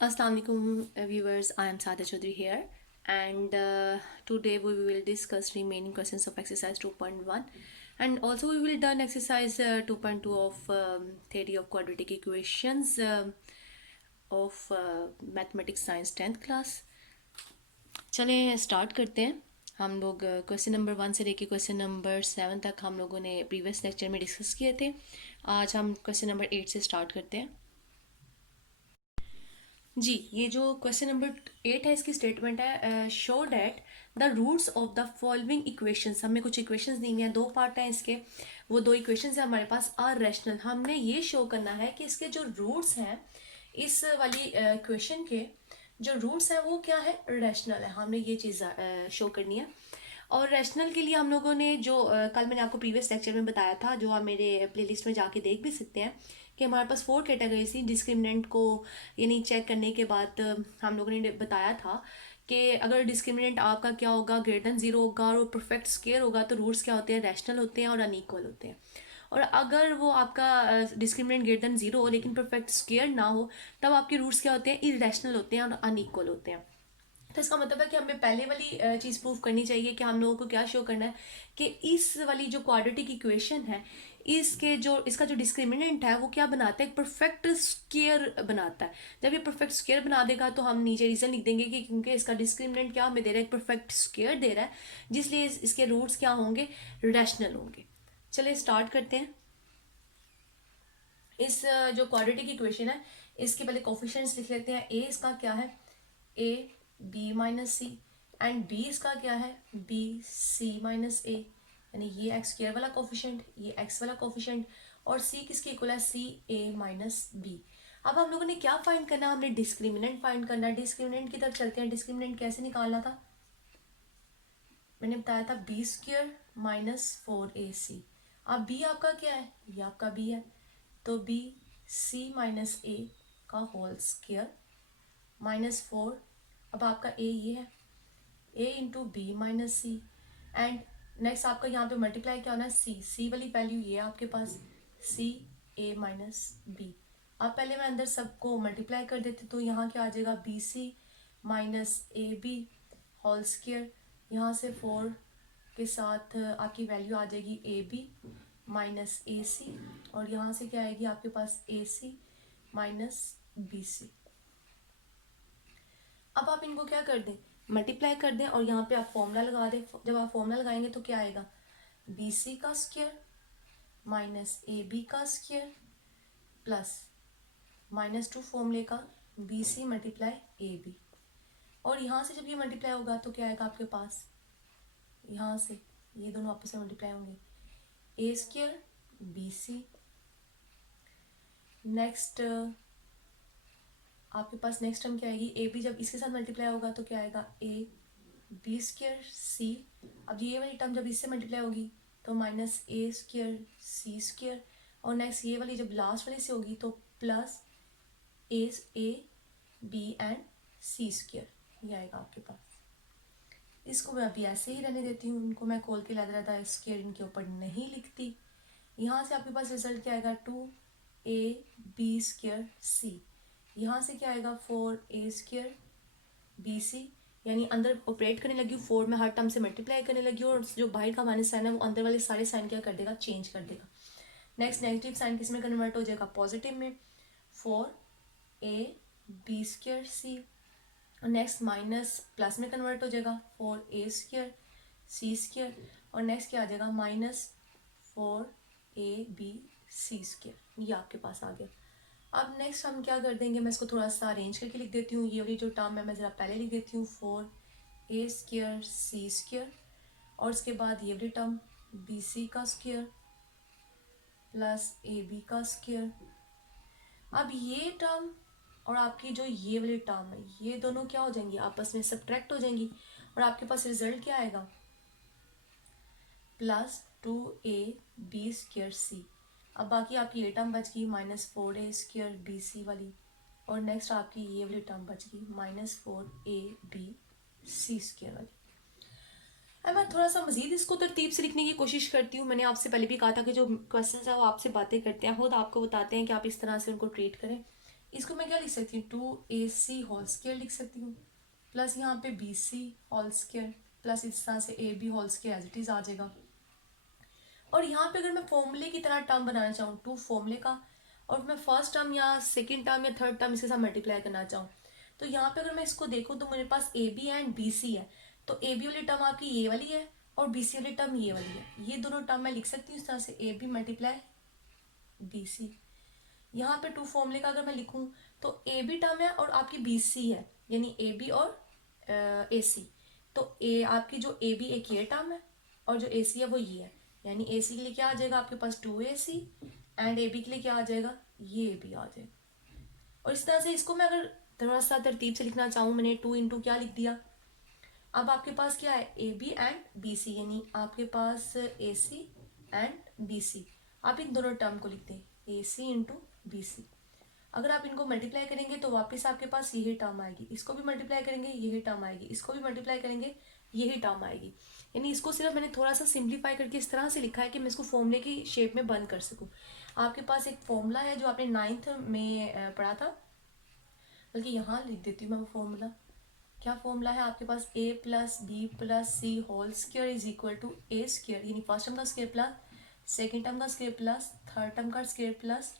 Assalamualaikum viewers, I am Sada Chaudhary here, and today we will discuss remaining questions of exercise 2.1, and also we will done exercise 2.2 of theory of quadratic equations of mathematics science 10th class. चलें start करते हैं। हम लोग question number 1 से लेके question number 7 तक हम लोगों ने प्रीवियस लेक्चर में डिस्कस किए थे। आज हम क्वेश्चन नंबर 8 से स्टार्ट करते हैं। जी, ये जो क्वेश्चन नंबर 8 है इसकी स्टेटमेंट है show that the roots of the following equations. हमें कुछ इक्वेशंस दी हुई हैं, दो पार्ट हैं इसके, वो दो इक्वेशंस हैं हमारे पास आर रैशनल। हमने ये शो करना है कि इसके जो रूट्स हैं इस वाली इक्वेशन के जो रूट्स हैं वो क्या है, रैशनल है। हमने ये चीज़ शो करनी है। और रैशनल के लिए हम लोगों ने जो कल मैंने आपको प्रीवियस लेक्चर में बताया था, जो आप मेरे प्लेलिस्ट में जाके देख भी सकते हैं, कि हमारे पास 4 कैटेगरीज थी। डिस्क्रिमिनेंट को यानी चेक करने के बाद हम लोगों ने बताया था कि अगर डिस्क्रिमिनेंट आपका क्या होगा, ग्रेटर देन 0 होगा और परफेक्ट स्क्वायर होगा तो रूट्स क्या होते हैं, रैशनल होते हैं और अनइक्वल होते हैं। और अगर वो आपका डिस्क्रिमिनेंट ग्रेटर देन 0 हो लेकिन परफेक्ट स्क्वायर ना हो, तब आपके रूट्स क्या होते हैं, इरेशनल होते हैं और अनइक्वल होते हैं। तो इसका मतलब है कि हमें पहले वाली चीज़ प्रूव करनी चाहिए कि हम लोगों को क्या शो करना है कि इस वाली जो क्वाड्रेटिक इक्वेशन है इसका जो डिस्क्रिमिनेंट है वो क्या बनाता है, एक परफेक्ट स्क्वायर बनाता है। जब ये परफेक्ट स्क्वायर बना देगा तो हम नीचे रीजन लिख देंगे कि क्योंकि इसका डिस्क्रिमिनेंट क्या हमें दे रहा है, एक परफेक्ट स्क्वायर दे रहा है, जिसलिए इसके रूट्स क्या होंगे, रैशनल होंगे। चलिए स्टार्ट करते हैं। इस जो क्वाड्रेटिक इक्वेशन है इसके पहले कोफिशिएंट्स लिख लेते हैं। ए इसका क्या है, a b minus c, and b इसका क्या है, बी सी माइनस ए, यानी ये एक्स स्क्वायर वाला कोफिशिएंट, ये एक्स वाला कोफिशिएंट, और सी किसके इक्वल है, सी ए माइनस बी। अब हम लोगों ने क्या फाइंड करना है, हमने डिस्क्रिमिनेंट फाइंड करना है। डिस्क्रिमिनेंट की तरफ चलते हैं। डिस्क्रिमिनेंट कैसे निकालना था, मैंने बताया था बी स्क्वायर माइनस 4ac। अब बी आपका क्या है, ये आपका बी है, तो बी सी माइनस ए का होल स्क्वायर माइनस 4। अब आपका ए ये है, a into b minus c, and next आपका यहाँ पे मल्टीप्लाई क्या होना है, सी, सी वाली वैल्यू ये है आपके पास, सी ए माइनस बी। अब पहले मैं अंदर सबको मल्टीप्लाई कर देती तो यहाँ क्या आ जाएगा, b c minus a b whole square, यहाँ से 4 के साथ आपकी वैल्यू आ जाएगी ए बी माइनस ए सी, और यहाँ से क्या आएगी आपके पास, ए सी माइनस बी सी। अब आप इनको क्या कर दें, मल्टीप्लाई कर दें, और यहाँ पे आप फॉर्मूला लगा दें। जब आप फॉर्मूला लगाएंगे तो क्या आएगा, बी सी का स्क्वायर माइनस ए बी का स्क्वायर प्लस -2 फॉर्मूले का b c multiply a b. और यहाँ से जब ये मल्टीप्लाई होगा तो क्या आएगा आपके पास, यहाँ से ये दोनों आपस में मल्टीप्लाई होंगे, ए स्क्वायर बी सी। नेक्स्ट आपके पास नेक्स्ट टर्म क्या आएगी, ए बी जब इसके साथ मल्टीप्लाई होगा तो क्या आएगा, ए बी स्क्वायर सी। अब ये वाली टर्म जब इससे मल्टीप्लाई होगी तो minus a square c square, और नेक्स्ट ये वाली जब लास्ट वाली से होगी तो plus a b and c square, ये आएगा आपके पास। इसको मैं अभी ऐसे ही रहने देती हूँ, इनको मैं खोल के लग रहा था स्क्वायर इनके ऊपर नहीं लिखती। यहाँ से आपके पास रिजल्ट क्या आएगा, 2ab स्क्वायर सी। यहाँ से क्या आएगा, 4a स्क्वायर बी सी, यानी अंदर ऑपरेट करने लगी हूँ 4 में, हर टर्म से मल्टीप्लाई करने लगी हूँ, और जो बाहर का माइनस साइन है वो अंदर वाले सारे साइन क्या कर देगा, चेंज कर देगा। नेक्स्ट नेगेटिव साइन किस में कन्वर्ट हो जाएगा, पॉजिटिव में, 4ab स्क्वायर सी, और नेक्स्ट माइनस प्लस में कन्वर्ट हो जाएगा, 4a स्क्वायर सी स्क्वायर, और नेक्स्ट क्या आ जाएगा, -4ab सी स्क्वायर, ये आपके पास आ गया। अब नेक्स्ट हम क्या कर देंगे, मैं इसको थोड़ा सा अरेंज करके लिख देती हूँ। ये वाली जो टर्म है मैं ज़रा पहले लिख देती हूँ, 4a स्क्वायर सी स्क्वायर, और उसके बाद ये वाली टर्म बी सी का स्क्वायर प्लस ए बी का स्क्वायर। अब ये टर्म और आपकी जो ये वाली टर्म है ये दोनों क्या हो जाएंगी, आपस में सब्ट्रैक्ट हो जाएंगी, और आपके पास रिजल्ट क्या आएगा, +2ab स्क्वायर सी। अब बाकी आपकी ये टर्म बच गई -4a स्क्वायर बी सी वाली, और नेक्स्ट आपकी ये वाली टर्म बच गई -4ab सी स्क्वायर वाली। अब मैं थोड़ा सा मजीद इसको तरतीब से लिखने की कोशिश करती हूँ। मैंने आपसे पहले भी कहा था कि जो क्वेश्चंस है वो आपसे बातें करते हैं, खुद आपको बताते हैं कि आप इस तरह से उनको ट्रीट करें। इसको मैं क्या लिख सकती हूँ, 2ac होल स्क्वायर लिख सकती हूँ, प्लस यहाँ पे bc होल स्क्वायर, प्लस इस तरह से ab whole square as it is आ जाएगा। और यहाँ पे अगर मैं फॉर्मूले की तरह टर्म बनाना चाहूँ, टू फॉर्मूले का, और मैं फर्स्ट टर्म या सेकेंड टर्म या थर्ड टर्म इसके साथ मल्टीप्लाई करना चाहूँ, तो यहाँ पे अगर मैं इसको देखूँ तो मेरे पास a b and b c है। तो ए बी वाली टर्म आपकी ये वाली है और बी सी वाली टर्म ये वाली है। ये दोनों टर्म मैं लिख सकती हूँ इस तरह से, a b multiply b c. यहाँ पे टू फॉर्मूले का अगर मैं लिखूँ तो ए बी टर्म है और आपकी बी सी है, यानी ए बी और ए सी। तो ए आपकी जो ए बी एक ये टर्म है और जो ए सी है वो ये है, यानी ए सी के लिए क्या आ जाएगा आपके पास 2ac, एंड ए बी के लिए क्या आ जाएगा, ये ए बी आ जाएगा। और इस तरह से इसको मैं अगर थोड़ा सा तरतीब से लिखना चाहूँ, मैंने 2 इंटू क्या लिख दिया, अब आपके पास क्या है, a b and b c, यानी आपके पास ए सी एंड बी सी। आप इन दोनों टर्म को लिखते हैं ए सी इंटू बी सी। अगर आप इनको मल्टीप्लाई करेंगे तो वापस आपके पास यही टर्म आएगी, इसको भी मल्टीप्लाई करेंगे यही टर्म आएगी, इसको भी मल्टीप्लाई करेंगे यही टर्म आएगी। यानी इसको सिर्फ मैंने थोड़ा सा सिंप्लीफाई करके इस तरह से लिखा है कि मैं इसको फॉर्मूले की शेप में बंद कर सकूं। आपके पास एक फॉर्मूला है जो आपने 9th में पढ़ा था, बल्कि यहाँ लिख देती हूँ मैं वो फॉर्मूला। क्या फॉर्मूला है आपके पास, a plus b plus c whole square is equal to a square, यानी फर्स्ट टर्म का स्क्वायर प्लस सेकेंड टर्म का स्क्वायर प्लस थर्ड टर्म का स्क्वायर प्लस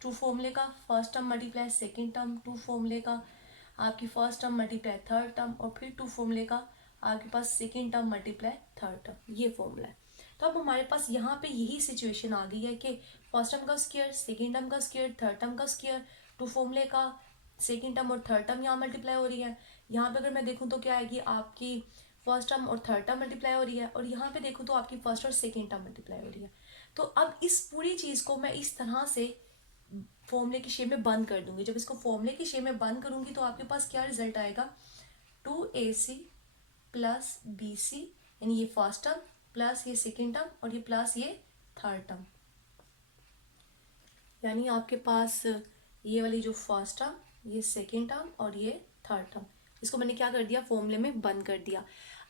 टू फॉर्मूले का first term multiply second term, two फॉर्मूले का आपकी first term multiply third term, और फिर टू फॉर्मूले का आपके पास second term multiply third term. ये फॉर्मूला है। तो अब हमारे पास यहाँ पे यही सिचुएशन आ गई है कि फर्स्ट टर्म का स्क्वायर, सेकेंड टर्म का स्क्वायर, थर्ड टर्म का स्क्वायर, टू फॉर्मूले का सेकेंड टर्म और थर्ड टर्म यहाँ मल्टीप्लाई हो रही है। यहाँ पे अगर मैं देखूँ तो क्या आएगी, आपकी फर्स्ट टर्म और थर्ड टर्म मल्टीप्लाई हो रही है, और यहाँ पे देखूँ तो आपकी फर्स्ट और सेकेंड टर्म मल्टीप्लाई हो रही है। तो अब इस पूरी चीज़ को मैं इस तरह से फॉर्मूले की शेप में बंद कर दूंगी। जब इसको फॉर्मूले की शेप में बंद करूंगी तो आपके पास क्या रिजल्ट आएगा, 2ac प्लस बी सी, यानी ये फर्स्ट टर्म प्लस ये सेकेंड टर्म और ये प्लस ये थर्ड टर्म, यानी आपके पास ये वाली जो फर्स्ट टर्म, ये सेकेंड टर्म और ये थर्ड टर्म, इसको मैंने क्या कर दिया, फॉर्मूले में बंद कर दिया।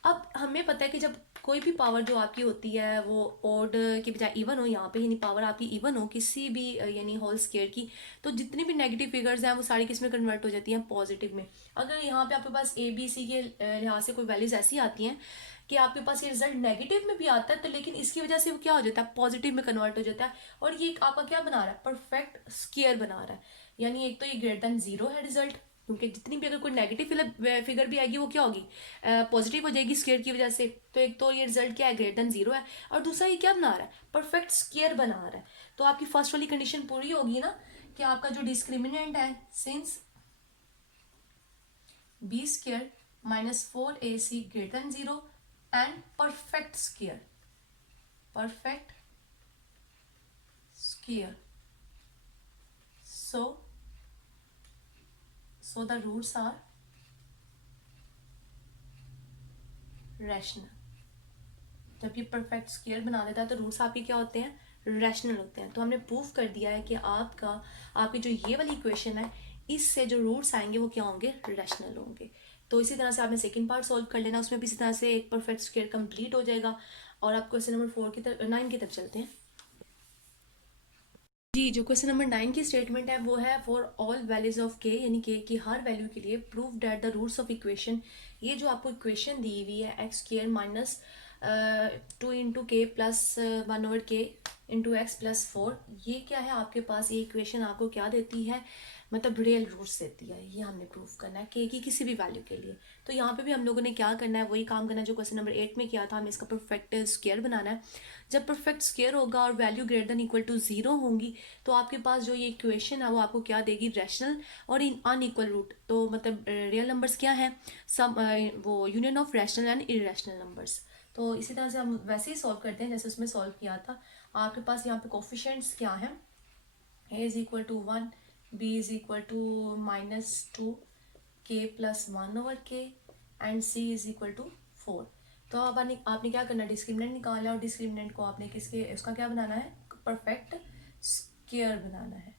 अब हमें पता है कि जब कोई भी पावर जो आपकी होती है वो ऑड की बजाय इवन हो, यहाँ पे यानी पावर आपकी इवन हो किसी भी यानी होल स्क्वायर की, तो जितनी भी नेगेटिव फिगर्स हैं वो सारी किस में कन्वर्ट हो जाती हैं, पॉजिटिव में। अगर यहाँ पे आपके पास ए बी सी के लिहाज से कोई वैल्यूज ऐसी आती हैं कि आपके पास ये रिजल्ट नेगेटिव में भी आता है, तो लेकिन इसकी वजह से वो क्या हो जाता है, पॉजिटिव में कन्वर्ट हो जाता है, और ये आपका क्या बना रहा है, परफेक्ट स्क्वायर बना रहा है। यानी एक तो ये ग्रेटर देन जीरो है रिजल्ट, क्योंकि जितनी भी अगर कोई नेगेटिव फिगर भी आएगी वो क्या होगी, पॉजिटिव हो जाएगी स्क्वायर की वजह से। तो एक तो ये रिजल्ट क्या है, ग्रेटर देन जीरो है, और दूसरा ये क्या बना रहा है, परफेक्ट स्क्वायर बना रहा है। तो आपकी फर्स्ट वाली कंडीशन पूरी होगी ना, कि आपका जो डिस्क्रिमिनेंट है, since b square minus 4ac greater than zero and perfect square, perfect square, so the roots are rational। जब ये परफेक्ट स्क्वायर बना देता है तो रूट्स आपके क्या होते हैं, रैशनल होते हैं। तो हमने प्रूव कर दिया है कि आपकी जो ये वाली इक्वेशन है, इससे जो रूट्स आएंगे वो क्या होंगे, रैशनल होंगे। तो इसी तरह से आपने सेकंड पार्ट सॉल्व कर लेना, उसमें भी इसी तरह से एक परफेक्ट स्क्वायर कंप्लीट हो जाएगा। और आप क्वेश्चन नंबर 9 की तरफ चलते हैं। जी, जो क्वेश्चन नंबर 9 की स्टेटमेंट है वो है, फॉर ऑल वैल्यूज ऑफ के, यानी के की हर वैल्यू के लिए prove that the roots of equation, ये जो आपको इक्वेशन दी हुई है x square minus 2 into k plus 1 over k into x plus 4, ये क्या है आपके पास, ये इक्वेशन आपको क्या देती है, मतलब रियल रूट्स देती है। ये हमने प्रूव करना है के की किसी भी वैल्यू के लिए। तो यहाँ पे भी हम लोगों ने क्या करना है, वही काम करना है जो क्वेश्चन नंबर 8 में किया था, हमें इसका परफेक्ट स्क्वायर बनाना है। जब परफेक्ट स्क्वायर होगा और value greater than equal to 0 होंगी, तो आपके पास जो ये इक्वेशन है वो आपको क्या देगी, रैशनल और इन अनइक्वल रूट। तो मतलब रियल नंबर्स क्या है, सम वो union of rational and irrational numbers. तो इसी तरह से हम वैसे ही सॉल्व करते हैं जैसे उसमें सॉल्व किया था। आपके पास यहाँ पे कोफिशिएंट्स क्या है, a is equal to 1, b is equal to -2, k plus 1 over k and c is equal to 4। तो अब आपने क्या करना है, डिस्क्रिमिनेंट निकालना है, और डिस्क्रिमिनेंट को आपने उसका क्या बनाना है, परफेक्ट स्क्वायर बनाना है।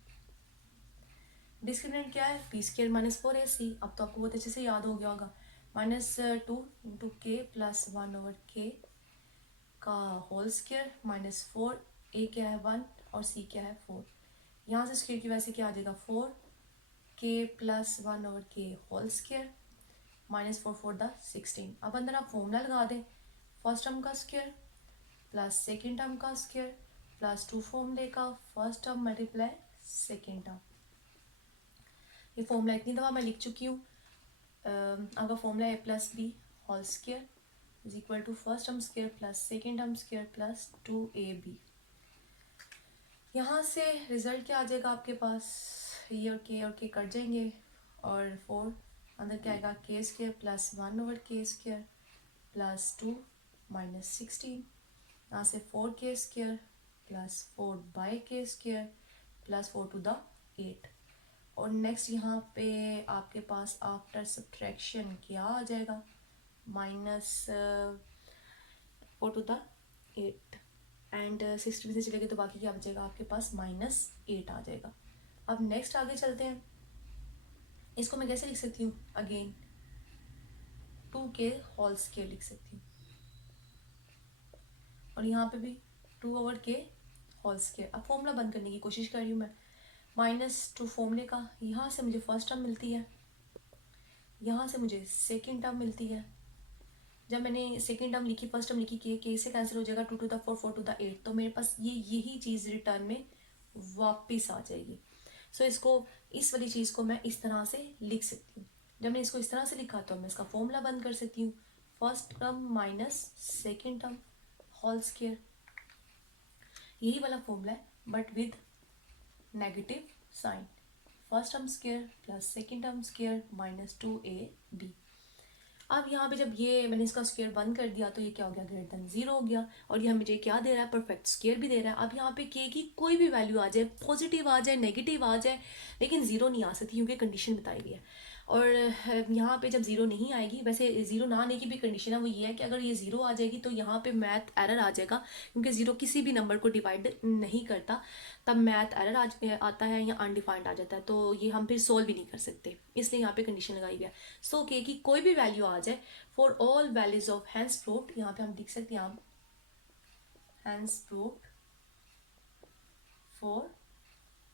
डिस्क्रिमिनेंट क्या है, पी स्क्वायर माइनस 4ac, अब तो आपको बहुत अच्छे से याद हो गया होगा, -2 इंटू के प्लस 1 ओवर के का होल स्क्वायर -4, a क्या है 1 और c क्या है 4। यहाँ से स्क्वायर की वजह से क्या आ जाएगा 4 के plus 1/k whole square -4 for the 16। अब अंदर आप फॉर्मूला लगा दें, फर्स्ट टर्म का स्क्वायर प्लस सेकेंड टर्म का स्क्वायर प्लस 2 फॉर्मूले का first term multiply second term. ये फॉर्मूला इतनी दफ़ा मैं लिख चुकी हूँ। आपका formula a plus b whole square is equal to first term square plus second term square plus 2ab। यहाँ से रिजल्ट क्या आ जाएगा आपके पास, ये और के कट जाएंगे और 4 अंदर क्या आएगा, के square plus 1/k square plus 2 -16। यहाँ से 4k square plus 4/k square plus 4 to the 8। और नेक्स्ट यहाँ पे आपके पास आफ्टर सब्ट्रैक्शन क्या आ जाएगा, -4 to the 8 एंड 60 से चलेगी तो बाकी क्या बचेगा आपके पास, -8 आ जाएगा। अब नेक्स्ट आगे चलते हैं, इसको मैं कैसे लिख सकती हूँ, अगेन 2k होल स्क्वायर लिख सकती हूँ और यहाँ पे भी 2/k होल स्क्वायर। अब फॉर्मूला बंद करने की कोशिश कर रही हूँ मैं, -2 फॉर्मूले का, यहाँ से मुझे फर्स्ट टर्म मिलती है, यहाँ से मुझे सेकेंड टर्म मिलती है। जब मैंने सेकेंड टर्म लिखी, फर्स्ट टर्म लिखी, के से कैंसिल हो जाएगा, 2 to the 4 4 to the 8, तो मेरे पास यही चीज़ रिटर्न में वापस आ जाएगी। सो इसको, इस वाली चीज़ को मैं इस तरह से लिख सकती हूँ। जब मैं इसको इस तरह से लिखा तो मैं इसका फॉर्मूला बंद कर सकती हूँ, first term minus second term whole square, यही वाला फॉर्मूला है but with negative sign, first term square plus second term square -2ab। अब यहाँ पे जब ये मैंने इसका स्क्वायर बंद कर दिया तो ये क्या हो गया, ग्रेटर देन 0 हो गया और ये मुझे क्या दे रहा है, परफेक्ट स्क्वायर भी दे रहा है। अब यहाँ पे के की कोई भी वैल्यू आ जाए, पॉजिटिव आ जाए, नेगेटिव आ जाए, लेकिन 0 नहीं आ सकती क्योंकि कंडीशन बताई गई है। और यहाँ पे जब 0 नहीं आएगी, वैसे 0 ना आने की भी कंडीशन है, वो ये है कि अगर ये 0 आ जाएगी तो यहाँ पे मैथ एरर आ जाएगा, क्योंकि 0 किसी भी नंबर को डिवाइड नहीं करता, तब मैथ एरर आता है या अनडिफाइंड आ जाता है, तो ये हम फिर सोल्व भी नहीं कर सकते, इसलिए यहाँ पे कंडीशन लगाई गई है। सो के की कोई भी वैल्यू आ जाए, for all values of hence proved, यहाँ पे हम लिख सकते हैं आप hence proved for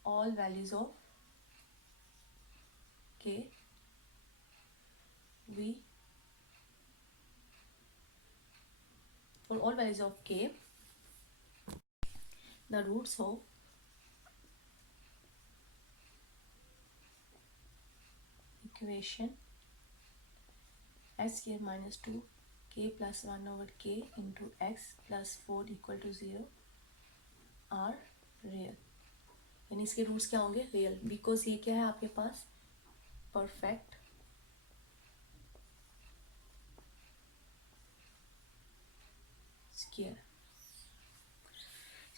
all values of के we for all values of k the roots of equation x square minus 2 k plus 1/k into x plus 4 equal to 0 are real। यानी इसके रूट्स क्या होंगे, रियल, बिकॉज ये क्या है आपके पास, perfect square.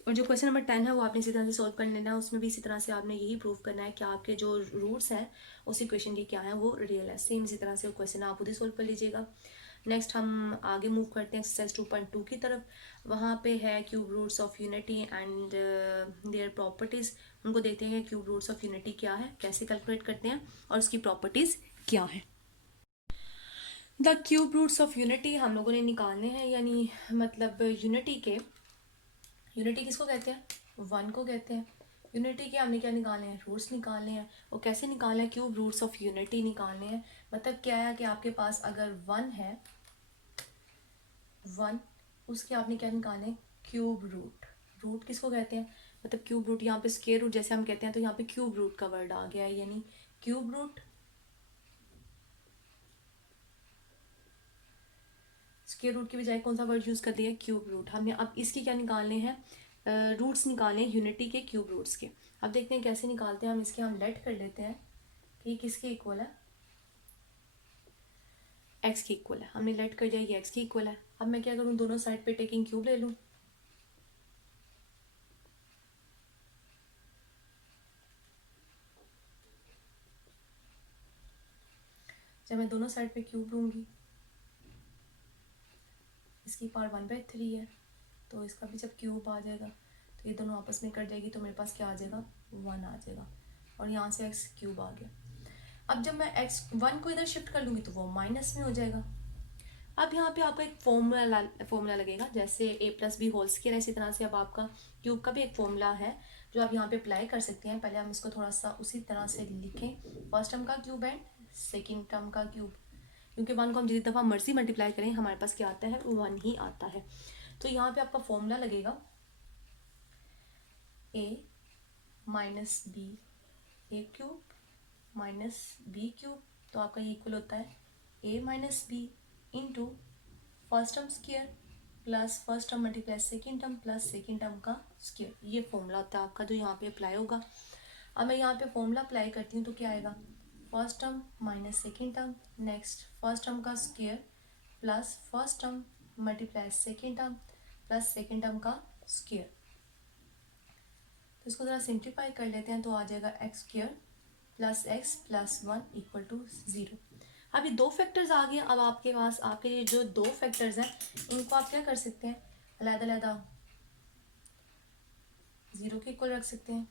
और जो क्वेश्चन नंबर 10 है वो आपने इसी तरह से सॉल्व कर लेना है, उसमें भी इसी तरह से आपने यही प्रूव करना है कि आपके जो रूट्स हैं उस इक्वेशन के क्या हैं, वो रियल है। सेम इसी तरह से वो क्वेश्चन आप खुद ही सॉल्व कर लीजिएगा। नेक्स्ट हम आगे मूव करते हैं एक्सरसाइज 2.2 की तरफ। वहाँ पे है cube roots of unity and their properties. उनको देखते हैं क्यूब रूट्स ऑफ यूनिटी क्या है, कैसे कैलकुलेट करते हैं और उसकी प्रॉपर्टीज़ क्या है। The cube roots of unity हम लोगों ने निकालने हैं, यानी मतलब यूनिटी किसको कहते हैं, 1 को कहते हैं। यूनिटी के हमने क्या निकालने हैं, रूट्स निकालने हैं। वो कैसे निकालना है, क्यूब रूट्स ऑफ यूनिटी निकालने हैं। मतलब क्या है कि आपके पास अगर 1 है, 1 उसके आपने क्या निकालने, क्यूब रूट। रूट किसको कहते हैं, मतलब क्यूब रूट, यहाँ पे स्क्वायर रूट जैसे हम कहते हैं, तो यहाँ पे क्यूब रूट का वर्ड आ गया है, यानी क्यूब रूट। स्क्वायर रूट की बजाय कौन सा वर्ड यूज कर दिया, क्यूब रूट। हमने अब इसके क्या निकालने हैं, रूट्स निकालने हैं यूनिटी के, क्यूब रूट्स के। अब देखते हैं कैसे निकालते हैं हम इसके। हम लेट कर लेते हैं कि ये किसके इक्वल है, एक्स के इक्वल है। हमने लेट कर दिया ये एक्स के इक्वल है। अब मैं क्या करूँ, दोनों साइड पे टेकिंग क्यूब ले लूँ। जब मैं दोनों साइड पे क्यूब लूँगी, इसकी पावर 1/3 है, तो इसका भी जब क्यूब आ जाएगा तो ये दोनों आपस में कट जाएगी, तो मेरे पास क्या आ जाएगा, 1 आ जाएगा। और यहाँ से एक्स क्यूब आ गया। अब जब मैं एक्स 1 को इधर शिफ्ट कर लूँगी तो वो माइनस में हो जाएगा। अब यहाँ पे आपका एक फॉर्मूला लगेगा, जैसे a plus b whole square है, इसी तरह से अब आपका क्यूब का भी एक फॉर्मूला है जो आप यहाँ पे अप्लाई कर सकते हैं। पहले हम इसको थोड़ा सा उसी तरह से लिखें, फर्स्ट टर्म का क्यूब एंड सेकेंड टर्म का क्यूब, क्योंकि 1 को हम जितनी दफ़ा मर्जी मल्टीप्लाई करें हमारे पास क्या आता है, 1 ही आता है। तो यहाँ पे आपका फॉर्मूला लगेगा a minus b a cube minus b cube, तो आपका ये इक्वल होता है a minus b into first term square plus first term multiply second term plus second term का स्क्वायर। ये फॉर्मूला होता है आपका जो यहाँ पे अप्लाई होगा। अब मैं यहाँ पे फॉर्मूला अप्लाई करती हूँ तो क्या आएगा, first term minus second term, next first term का square plus first term multiply second term plus second term का स्क्वायर। तो इसको ज़रा सिंप्लीफाई कर लेते हैं, तो आ जाएगा x square plus x plus 1 equal to 0। अब ये दो फैक्टर्स आ गए। अब आपके पास आपके ये जो दो फैक्टर्स हैं इनको आप क्या कर सकते हैं, अलग-अलग 0 के इक्वल रख सकते हैं।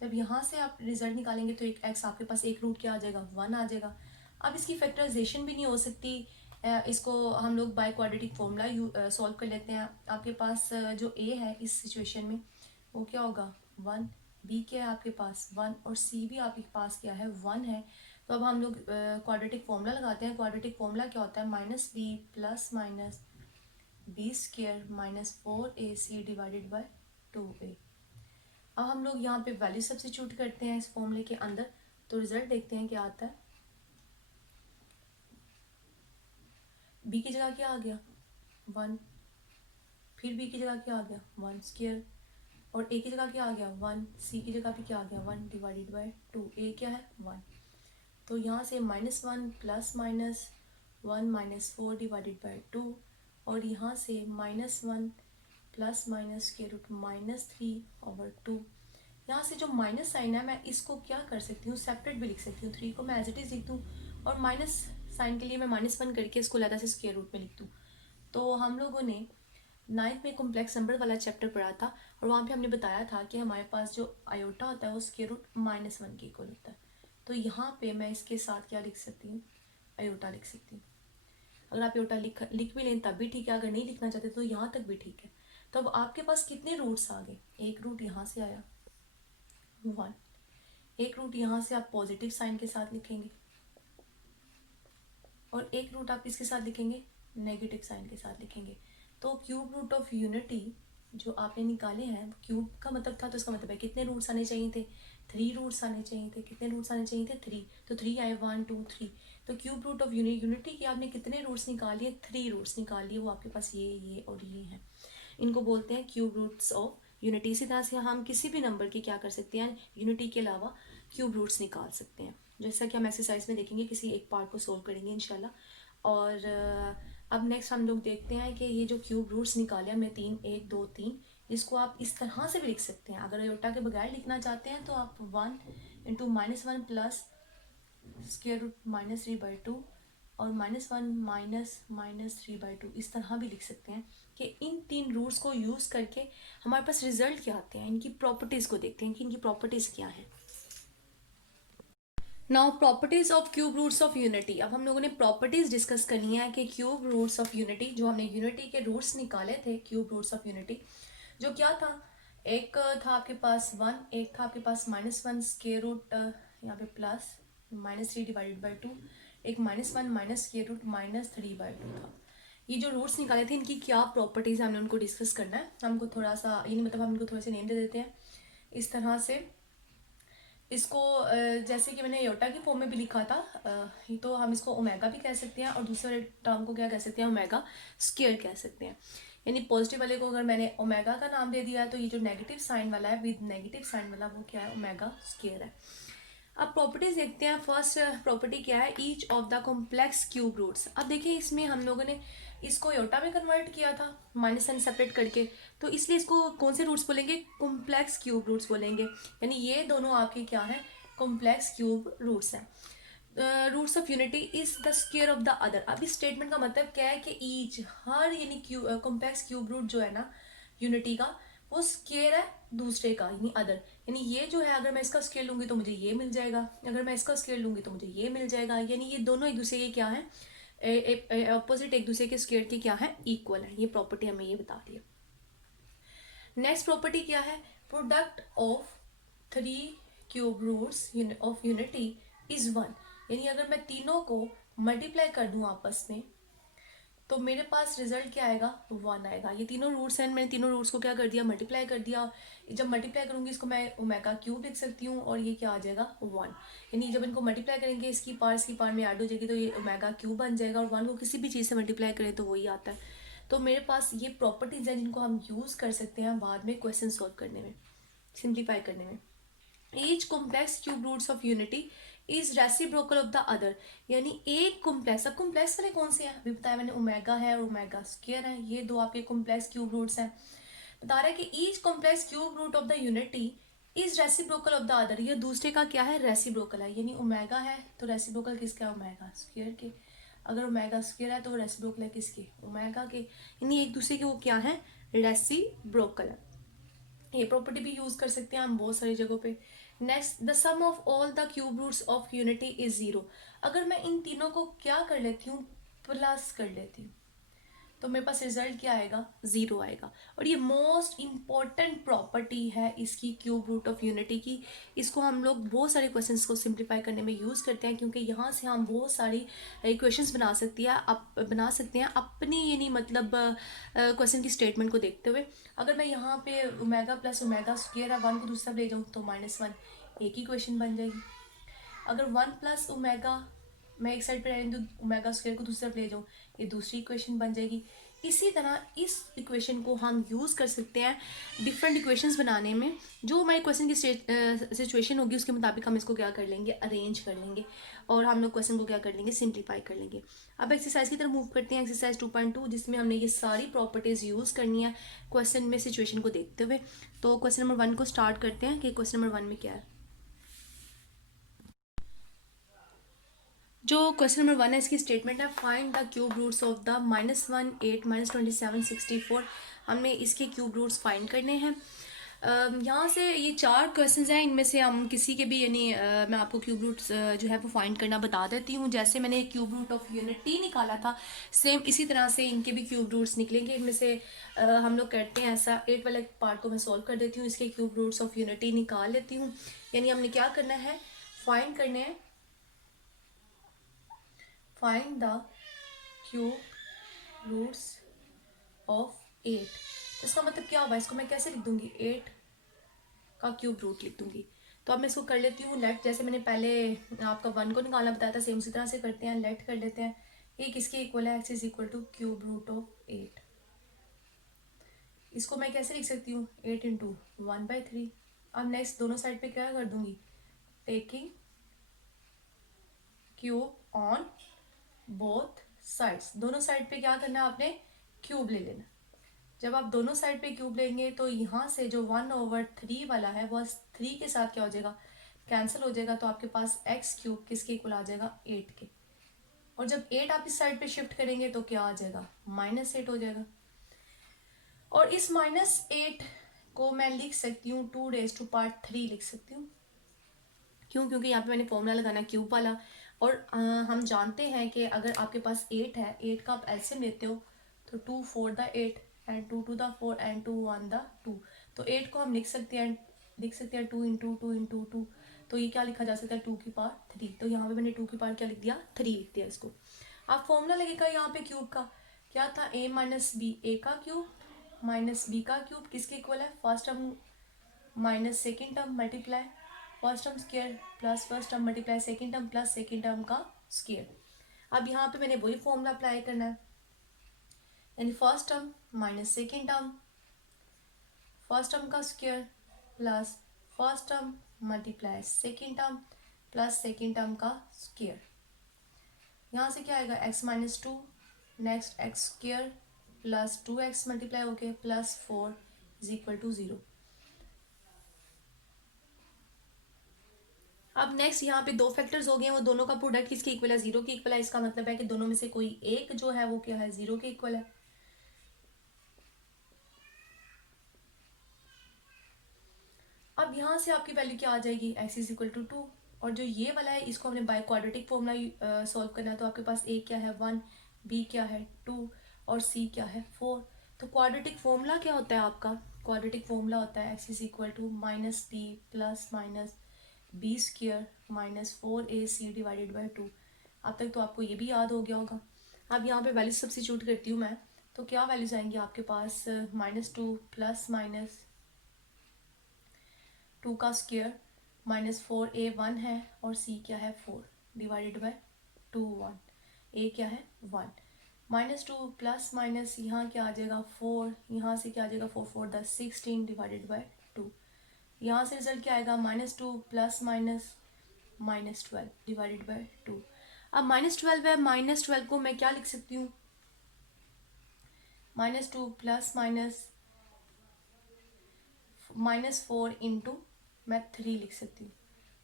जब यहाँ से आप रिजल्ट निकालेंगे तो एक एक्स आपके पास एक रूट क्या आ जाएगा, 1 आ जाएगा। अब इसकी फैक्टराइजेशन भी नहीं हो सकती, इसको हम लोग बाय क्वाड्रेटिक फॉर्मूला सॉल्व कर लेते हैं। आपके पास जो ए है इस सिचुएशन में वो क्या होगा, 1, बी क्या है आपके पास 1 और सी भी आपके पास क्या है 1 है। तो अब हम लोग क्वाड्रेटिक फॉर्मूला लगाते हैं। क्वाड्रेटिक फॉर्मूला क्या होता है, minus b plus minus b square minus 4ac divided by 2a। अब हम लोग यहाँ पे वैल्यू सब्स्टिट्यूट करते हैं इस फॉर्मूले के अंदर, तो रिजल्ट देखते हैं क्या आता है। बी की जगह क्या आ गया 1, फिर बी की जगह क्या आ गया 1 स्क्वायर, और ए की जगह क्या आ गया 1, सी की जगह भी क्या आ गया 1 डिवाइडेड बाय 2, ए क्या है 1। तो यहाँ से -1 plus minus 1 minus 4 divided by 2, और यहाँ से -1 प्लस माइनस स्क्वायर रूट -3/2। यहाँ से जो माइनस साइन है मैं इसको क्या कर सकती हूँ, सेपरेट भी लिख सकती हूँ। 3 को मैं एज इट इज लिख दूँ और माइनस साइन के लिए मैं -1 करके इसको अलग से स्क्वायर रूट में लिख दूँ। तो हम लोगों ने 9th में कॉम्प्लेक्स नंबर वाला चैप्टर पढ़ा था और वहाँ पे हमने बताया था कि हमारे पास जो आयोटा होता है वो स्क्वायर रूट -1 के इक्वल होता है। तो यहाँ पे मैं इसके साथ क्या लिख सकती हूँ, आयोटा लिख सकती हूँ। अगर आप आयोटा लिख भी लें तब भी ठीक है, अगर नहीं लिखना चाहते तो यहाँ तक भी ठीक है। तो अब आपके पास कितने रूट्स आ गए, एक रूट यहाँ से आया 1, एक रूट यहाँ से आप पॉजिटिव साइन के साथ लिखेंगे और एक रूट आप इसके साथ लिखेंगे नेगेटिव साइन के साथ लिखेंगे। तो क्यूब रूट ऑफ यूनिटी जो आपने निकाले हैं, क्यूब का मतलब था तो इसका मतलब है कितने रूट्स आने चाहिए थे, 3 रूट्स आने चाहिए थे। कितने रूट्स आने चाहिए थे 3, तो 3 आए 1 2 3। तो क्यूब रूट ऑफ यूनिटी की आपने कितने रूट्स निकाल लिए, 3 रूट्स निकाल लिए। वो आपके पास ये और ये हैं, इनको बोलते हैं क्यूब रूट्स ऑफ यूनिटी। इसी तरह से हम किसी भी नंबर की क्या कर सकते हैं, यूनिटी के अलावा क्यूब रूट्स निकाल सकते हैं, जैसा कि हम एक्सरसाइज में देखेंगे, किसी एक पार्ट को सोल्व करेंगे इंशाल्लाह। और अब नेक्स्ट हम लोग देखते हैं कि ये जो क्यूब रूट्स निकाले हमने 3 1 2 3, इसको आप इस तरह से भी लिख सकते हैं। अगर आयोटा के बगैर लिखना चाहते हैं तो आप 1 इंटू -1 प्लस स्क्वायर रूट -3/2 और -1 -3/2 इस तरह भी लिख सकते हैं कि इन 3 रूट्स को यूज़ करके हमारे पास रिजल्ट क्या आते हैं। इनकी प्रॉपर्टीज़ को देखते हैं कि इनकी प्रॉपर्टीज़ क्या हैं। Now properties of cube roots of unity. अब हम लोगों ने प्रॉपर्टीज डिस्कस करनी है कि क्यूब रूट्स ऑफ यूनिटी, जो हमने यूनिटी के रूट्स निकाले थे, क्यूब रूट्स ऑफ यूनिटी जो क्या था, एक था आपके पास 1, एक था आपके पास -1 स्क्वायर रूट यहाँ पे प्लस -3 डिवाइडेड बाई 2, एक -1 माइनस स्क्वायर रूट -3/2 था। ये जो रूट्स निकाले थे इनकी क्या प्रॉपर्टीज है हमने उनको डिस्कस करना है। हमको थोड़ा सा यानी मतलब हम इनको थोड़े से नेम दे देते हैं इस तरह से। इसको जैसे कि मैंने योटा की फॉर्म में भी लिखा था, तो हम इसको ओमेगा भी कह सकते हैं और दूसरे टर्म को क्या कह सकते हैं, ओमेगा स्क्वायर कह सकते हैं। यानी पॉजिटिव वाले को अगर मैंने ओमेगा का नाम दे दिया है तो ये जो नेगेटिव साइन वाला है विद नेगेटिव साइन वाला वो क्या है, ओमेगा स्क्वायर है। अब प्रॉपर्टीज देखते हैं। फर्स्ट प्रॉपर्टी क्या है, each of the complex cube roots. अब देखिए इसमें हम लोगों ने इसको योटा में कन्वर्ट किया था माइनस साइन सेपरेट करके, तो इसलिए इसको कौन से रूट्स बोलेंगे, कॉम्प्लेक्स क्यूब रूट्स बोलेंगे। यानी ये दोनों आपके क्या है, कॉम्प्लेक्स क्यूब रूट्स हैं। Roots of unity is the square of the other. अब इस स्टेटमेंट का मतलब क्या है कि ईच हर यानी कॉम्प्लेक्स क्यूब रूट जो है ना यूनिटी का, वो स्क्वायर है दूसरे का यानी अदर। यानी ये जो है अगर मैं इसका स्क्वायर लूंगी तो मुझे ये मिल जाएगा, अगर मैं इसका स्क्वायर लूंगी तो मुझे ये मिल जाएगा। यानी ये दोनों एक दूसरे के क्या है, अपोजिट, एक दूसरे के स्क्वायर के क्या है, इक्वल है। ये प्रॉपर्टी हमें ये बता रही है। नेक्स्ट प्रॉपर्टी क्या है, product of 3 cube roots of unity is 1, यानी अगर मैं तीनों को मल्टीप्लाई कर दूं आपस में तो मेरे पास रिजल्ट क्या आएगा, 1 आएगा। ये तीनों रूट्स हैं, मैंने तीनों रूट्स को क्या कर दिया, मल्टीप्लाई कर दिया। जब मल्टीप्लाई करूंगी इसको मैं ओमेगा क्यूब लिख सकती हूँ और ये क्या आ जाएगा 1, यानी जब इनको मल्टीप्लाई करेंगे इसकी पार में ऐड हो जाएगी तो ये ओमेगा क्यूब बन जाएगा, और 1 को किसी भी चीज़ से मल्टीप्लाई करें तो वही आता है। तो मेरे पास ये प्रॉपर्टीज हैं जिनको हम यूज़ कर सकते हैं बाद में क्वेश्चन सॉल्व करने में, सिंप्लीफाई करने में। Each complex cube roots of unity is reciprocal of the other, यानी एक कॉम्प्लेक्स, अब कॉम्प्लेक्स वाले कौन से हैं अभी बताया मैंने, ओमेगा है और ओमेगा स्क्वायर है, ये दो आपके कॉम्प्लेक्स क्यूब रूट्स हैं। बता रहा है कि each complex cube root of the unity is reciprocal of the other, ये दूसरे का क्या है, रेसिप्रोकल है, यानी ओमेगा है तो रेसिप्रोकल किसका है, ओमेगा स्क्वायर के। अगर ओमेगा स्क्वायर है तो वो रेसिप्रोकल है किसके, ओमेगा के, यानी एक दूसरे के वो क्या है, रेसिप्रोकल है। ये प्रॉपर्टी भी यूज कर सकते हैं हम बहुत सारी जगहों पे। Next, the sum of all the cube roots of unity is 0, अगर मैं इन तीनों को क्या कर लेती हूँ, प्लस कर लेती हूँ तो मेरे पास रिजल्ट क्या आएगा, 0 आएगा। और ये मोस्ट इंपॉर्टेंट प्रॉपर्टी है इसकी, क्यूब रूट ऑफ यूनिटी की। इसको हम लोग बहुत सारे क्वेश्चंस को सिंप्लीफाई करने में यूज़ करते हैं, क्योंकि यहाँ से हम बहुत सारी इक्वेशंस बना सकते हैं अपनी, यानी मतलब क्वेश्चन की स्टेटमेंट को देखते हुए। अगर मैं यहाँ पे ओमेगा प्लस ओमेगा स्क्वायर है 1 को दूसरा ले जाऊँ तो -1, एक ही क्वेश्चन बन जाएगी। अगर 1 प्लस ओमेगा मैं एक साइड पे रहने दूँ, ओमेगा स्क्वायर को दूसरी तरफ ले जाऊँ, ये दूसरी इक्वेशन बन जाएगी। इसी तरह इस इक्वेशन को हम यूज़ कर सकते हैं डिफरेंट इक्वेशंस बनाने में। जो हमारे क्वेश्चन की सिचुएशन होगी उसके मुताबिक हम इसको क्या कर लेंगे, अरेंज कर लेंगे, और हम लोग क्वेश्चन को क्या कर लेंगे, सिंप्लीफाई कर लेंगे। अब एक्सरसाइज की तरफ मूव करते हैं, एक्सरसाइज 2.2, जिसमें हमने ये सारी प्रॉपर्टीज़ यूज़ करनी है क्वेश्चन में सिचुएशन को देखते हुए। तो क्वेश्चन नंबर 1 को स्टार्ट करते हैं कि क्वेश्चन नंबर 1 में क्या है। जो क्वेश्चन नंबर 1 है इसकी स्टेटमेंट है, find the cube roots of the -1 8 -27 64। हमें इसके क्यूब रूट्स फाइंड करने हैं। यहाँ से ये 4 क्वेश्चंस हैं, इनमें से हम किसी के भी, यानी मैं आपको क्यूब रूट्स जो है वो फाइंड करना बता देती हूँ। जैसे मैंने क्यूब रूट ऑफ यूनिटी निकाला था, सेम इसी तरह से इनके भी क्यूब रूट्स निकलेंगे। इनमें से हम लोग करते हैं ऐसा, 8 वाले पार्ट को मैं सॉल्व कर देती हूँ, इसके क्यूब रूट्स ऑफ यूनिटी निकाल लेती हूँ। यानी हमने क्या करना है, फाइंड करने हैं, find the cube roots of 8। इसका मतलब क्या होगा, इसको मैं कैसे लिख दूंगी, 8 का क्यूब रूट लिख दूंगी। तो अब मैं इसको कर लेती हूँ लेट, जैसे मैंने पहले आपका 1 को निकालना बताया था, सेम उसी तरह से करते हैं, लेट कर लेते हैं। ये किसके इक्वल है, x is equal to cube root of 8। इसको मैं कैसे लिख सकती हूँ, 8 इंटू 1/3। अब नेक्स्ट दोनों साइड पे क्या कर दूंगी, taking cube on both sides, दोनों साइड पे क्या करना है आपने, क्यूब ले लेना। जब आप दोनों साइड पे क्यूब लेंगे तो यहाँ से जो 1/3 वाला है वो 3 के साथ क्या हो जाएगा, कैंसिल हो जाएगा। तो आपके पास एक्स क्यूब किसके इक्वल आ जाएगा, 8 के। और जब 8 आप इस साइड पे शिफ्ट करेंगे तो क्या आ जाएगा, -8 हो जाएगा। और इस -8 को मैं लिख सकती हूँ 2⁻³ लिख सकती हूँ। क्यों, क्योंकि यहाँ पे मैंने फॉर्मूला लगाना क्यूब वाला। और हम जानते हैं कि अगर आपके पास 8 है, 8 का आप एलसीएम लेते हो तो 2 4 the 8 and 2 2 the 4 and 2 1 the 2। तो 8 को हम लिख सकते हैं 2 इंटू 2 इंटू 2। तो ये क्या लिखा जा सकता है, 2⁻3। तो यहाँ पे मैंने 2 क्या लिख दिया, 3 लिख दिया इसको। आप फॉर्मूला लगेगा यहाँ पे क्यूब का, क्या था, a माइनस बी, ए का क्यूब माइनस बी का क्यूब किसके इक्वल है, first term minus second term multiply first term square plus first term multiply second term plus second term का स्क्वायर। अब यहाँ पे मैंने वही फॉर्मूला अप्लाई करना है, यानी first term minus second term, first term का square plus first term multiply second term plus second term का स्क्वायर। यहाँ से क्या आएगा, x minus 2, next x square plus 2x multiply हो गया प्लस 4 इज इक्वल टू 0। अब नेक्स्ट यहाँ पे दो फैक्टर्स हो गए हैं, वो दोनों का प्रोडक्ट किसके इक्वल है, 0 के इक्वल है। इसका मतलब है कि दोनों में से कोई एक जो है वो क्या है, 0 के इक्वल है। अब यहाँ से आपकी वैल्यू क्या आ जाएगी, x इज इक्वल टू 2। और जो ये वाला है इसको हमने बाय क्वाड्रेटिक फॉर्मूला सॉल्व करना है। तो आपके पास a क्या है 1, b क्या है 2 और c क्या है 4। तो क्वाड्रेटिक फॉर्मूला क्या होता है आपका, क्वाड्रेटिक फॉर्मूला होता है x is equal to minus b plus minus b square minus 4ac divided by 2। अब तक तो आपको ये भी याद हो गया होगा। अब यहाँ पे वैल्यू सब्स्टिट्यूट करती हूँ मैं, तो क्या वैल्यूज आएंगी आपके पास, -2 प्लस माइनस 2 का स्क्वायर माइनस 4a 1 है और c क्या है 4 डिवाइडेड बाय 2 1, a क्या है 1, -2 प्लस माइनस यहाँ क्या आ जाएगा 4, यहाँ से क्या आ जाएगा 4 4 10 16 डिवाइडेड बाय 2। यहाँ से रिजल्ट क्या आएगा -2 प्लस माइनस -12 डिवाइडेड बाय 2। अब -12 है, -12 को मैं क्या लिख सकती हूँ, -2 प्लस -4 इंटू मैं 3 लिख सकती हूँ।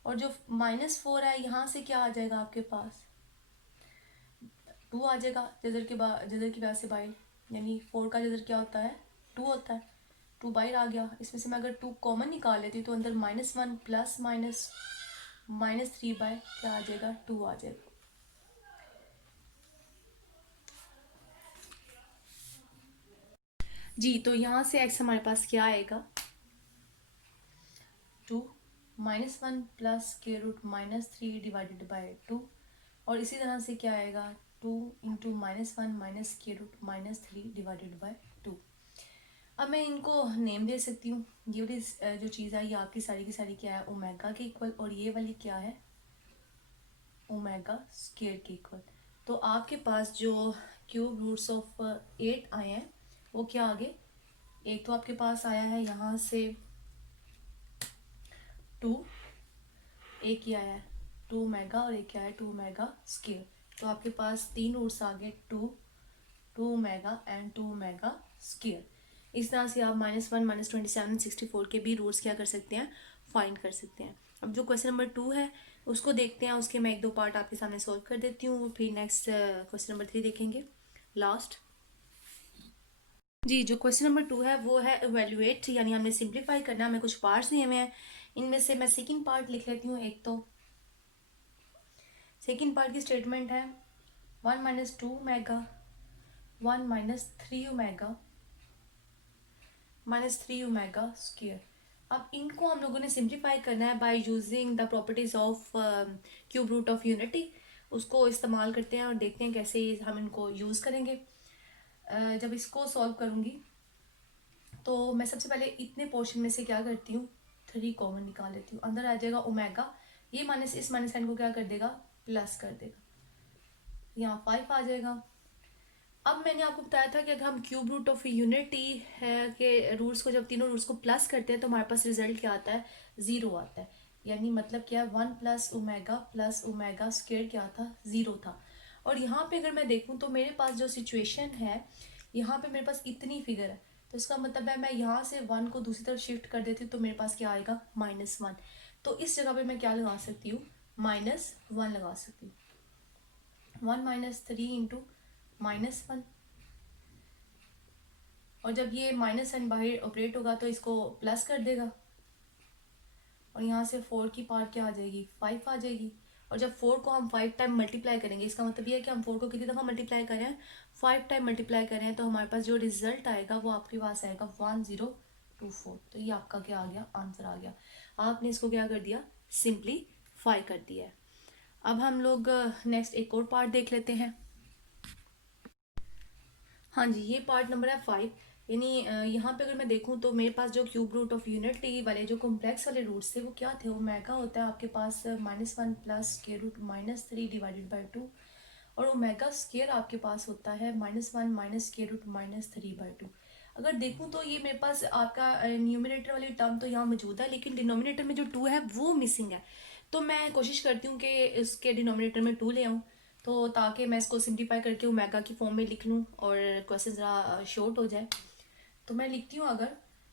और जो -4 है यहाँ से क्या आ जाएगा आपके पास 2 आ जाएगा, जजर की वजह से बाहर, यानी 4 का जजर क्या होता है 2 होता है, 2 बाहर आ गया। इसमें से मैं अगर 2 कॉमन निकाल लेती तो अंदर -1 प्लस -3 बाय क्या आ जाएगा 2 आ जाएगा। जी तो यहाँ से x हमारे पास क्या आएगा 2 -1 प्लस के रूट -3 डिवाइडेड बाय 2। और इसी तरह से क्या आएगा 2 इंटू -1 माइनस के रूट -3 डिवाइडेड बाय 2। अब मैं इनको नेम दे सकती हूँ। ये वाली जो चीज़ है ये आपकी सारी की सारी क्या है ओमेगा के इक्वल, और ये वाली क्या है ओमेगा स्क्वायर के इक्वल। तो आपके पास जो क्यूब रूट्स ऑफ 8 आए हैं वो क्या आगे, एक तो आपके पास आया है यहाँ से 2, एक क्या आया है 2 ओमेगा और एक क्या है 2 ओमेगा स्क्वायर। तो आपके पास 3 रूट्स आ गए 2 ओमेगा एंड 2 ओमेगा स्क्वायर। इस तरह से आप -1 -27 64 के भी रूट्स क्या कर सकते हैं फाइंड कर सकते हैं। अब जो क्वेश्चन नंबर 2 है उसको देखते हैं, उसके मैं 1-2 पार्ट आपके सामने सॉल्व कर देती हूँ, फिर नेक्स्ट क्वेश्चन नंबर 3 देखेंगे लास्ट। जी जो क्वेश्चन नंबर 2 है वो है इवेल्युएट, यानी हमने सिंप्लीफाई करना, हमें कुछ पार्ट्स दिए हुए हैं, इनमें से मैं सेकंड पार्ट लिख लेती हूँ। एक तो सेकंड पार्ट की स्टेटमेंट है 1 - 2 ओमेगा 1 - 3 ओमेगा -3 ओमेगा स्क्वायर। अब इनको हम लोगों ने सिंप्लीफाई करना है by using the properties of cube root of unity. उसको इस्तेमाल करते हैं और देखते हैं कैसे हम इनको यूज़ करेंगे। जब इसको सॉल्व करूँगी तो मैं सबसे पहले इतने पोर्शन में से क्या करती हूँ 3 कॉमन निकाल लेती हूँ, अंदर आ जाएगा ओमेगा, ये माइनस इस माइनस साइन को क्या कर देगा प्लस कर देगा, यहाँ 5 आ जाएगा। अब मैंने आपको बताया था कि अगर हम क्यूब रूट ऑफ यूनिटी है के रूट्स को, जब तीनों रूट्स को प्लस करते हैं तो हमारे पास रिजल्ट क्या आता है 0 आता है। यानी मतलब क्या है 1 प्लस ओमेगा स्क्वायर क्या था 0 था। और यहाँ पे अगर मैं देखूँ तो मेरे पास जो सिचुएशन है यहाँ पे मेरे पास इतनी फिगर है, तो इसका मतलब है मैं यहाँ से 1 को दूसरी तरफ शिफ्ट कर देती हूँ तो मेरे पास क्या आएगा -1। तो इस जगह पे मैं क्या लगा सकती हूँ -1 लगा सकती हूँ, 1 - 3 इंटू -1। और जब ये माइनस साइन बाहर ऑपरेट होगा तो इसको प्लस कर देगा, और यहाँ से 4 की पावर क्या आ जाएगी 5 आ जाएगी। और जब 4 को हम 5 टाइम मल्टीप्लाई करेंगे, इसका मतलब ये है कि हम 4 को कितनी दफ़ा मल्टीप्लाई कर रहे हैं 5 टाइम मल्टीप्लाई कर रहे हैं, तो हमारे पास जो रिजल्ट आएगा वो आपके पास आएगा 1024। तो ये आपका क्या आ गया आंसर आ गया। आपने इसको क्या कर दिया सिंप्लीफाई कर दिया है। अब हम लोग नेक्स्ट एक और पार्ट देख लेते हैं। हाँ जी ये पार्ट नंबर है 5। यानी यहाँ पे अगर मैं देखूँ तो मेरे पास जो क्यूब रूट ऑफ यूनिटी वाले जो कॉम्प्लेक्स वाले रूट्स थे वो क्या थे, ओमेगा होता है आपके पास -1 प्लस के रूट -3 डिवाइडेड बाई 2, और ओमेगा स्क्वायर आपके पास होता है -1 माइनस के रूट -3 बाई 2। अगर देखूँ तो ये मेरे पास आपका न्यूमिनेटर वाली टर्म तो यहाँ मौजूद है, लेकिन डिनोमिनेटर में जो 2 है वो मिसिंग है। तो मैं कोशिश करती हूँ कि इसके डिनोमिनेटर में 2 ले आऊँ, तो ताकि मैं इसको सिंप्लीफाई करके ओमेगा की फॉर्म में लिख लूँ और क्वेश्चन ज़रा शॉर्ट हो जाए। तो मैं लिखती हूँ अगर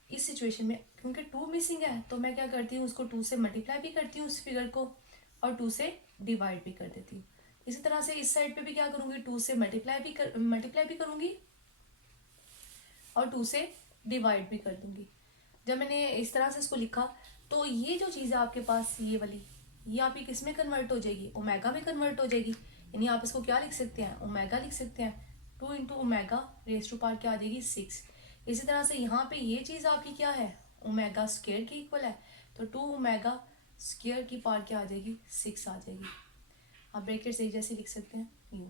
इस सिचुएशन में, क्योंकि 2 मिसिंग है तो मैं क्या करती हूँ उसको 2 से मल्टीप्लाई भी करती हूँ उस फिगर को, और 2 से डिवाइड भी कर देती हूँ। इसी तरह से इस साइड पे भी क्या करूँगी 2 से मल्टीप्लाई भी करूँगी और 2 से डिवाइड भी कर दूंगी। जब मैंने इस तरह से इसको लिखा तो ये जो चीज़ है आपके पास ये वाली, ये आपकी किस में कन्वर्ट हो जाएगी ओमेगा में कन्वर्ट हो जाएगी। यानी आप इसको क्या लिख सकते हैं ओमेगा लिख सकते हैं, 2 into omega raise to power क्या आ जाएगी 6। इसी तरह से यहाँ पे ये चीज़ आपकी क्या है, ओमेगा स्क्वायर के इक्वल है, तो 2 ओमेगा स्क्वायर की पावर क्या आ जाएगी, 6 आ जाएगी। आप ब्रैकेट से जैसे लिख सकते हैं यू।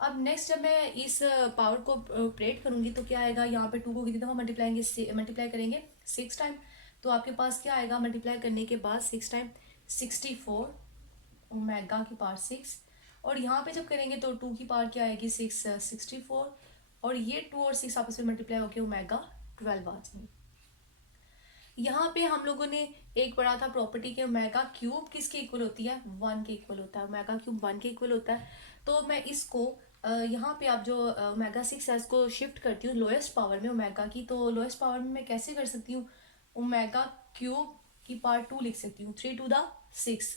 अब नेक्स्ट जब मैं इस पावर को ऑपरेट करूंगी तो क्या आएगा, यहाँ पे 2 को कितनी दफ़ा मल्टीप्लाई करेंगे 6 टाइम, तो आपके पास क्या आएगा मल्टीप्लाई करने के बाद 6 टाइम 64 ओमेगा की पावर 6, और यहाँ पे जब करेंगे तो 2 की पावर क्या आएगी 64, और ये 2 और 6 आपस में मल्टीप्लाई होकर ओमेगा 12 आ जाएंगे। यहाँ पे हम लोगों ने एक पढ़ा था प्रॉपर्टी के ओमेगा क्यूब किसके इक्वल होती है, 1 के इक्वल होता है, ओमेगा क्यूब 1 के इक्वल होता है। तो मैं इसको यहाँ पे आप जो ओमेगा 6 है इसको शिफ्ट करती हूँ लोएस्ट पावर में ओमेगा की, तो लोएस्ट पावर में मैं कैसे कर सकती हूँ, ओमेगा क्यूब की पावर 2 लिख सकती हूँ, 3 टू द 6,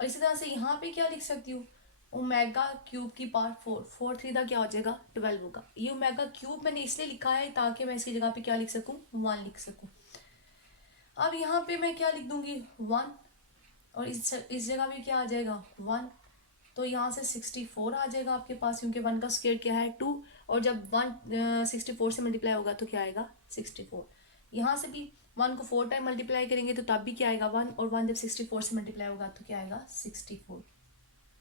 और इसी तरह से यहाँ पे क्या लिख सकती हूँ, ओमेगा क्यूब की पावर 4, 4 3 दा क्या हो जाएगा 12 होगा। ये ओमेगा क्यूब मैंने इसलिए लिखा है ताकि मैं इसकी जगह पे क्या लिख सकूँ, 1 लिख सकूँ। अब यहाँ पे मैं क्या लिख दूंगी 1, और इस जगह पे क्या आ जाएगा 1, तो यहाँ से 64 आ जाएगा आपके पास, क्योंकि 1 का स्क्वायर क्या है 2, और जब 1 64 से मल्टीप्लाई होगा तो क्या आएगा 64। यहाँ से भी 1 को 4 टाइम मल्टीप्लाई करेंगे तो तब भी क्या आएगा 1, और 1 जब 64 से मल्टीप्लाई होगा तो क्या आएगा 64,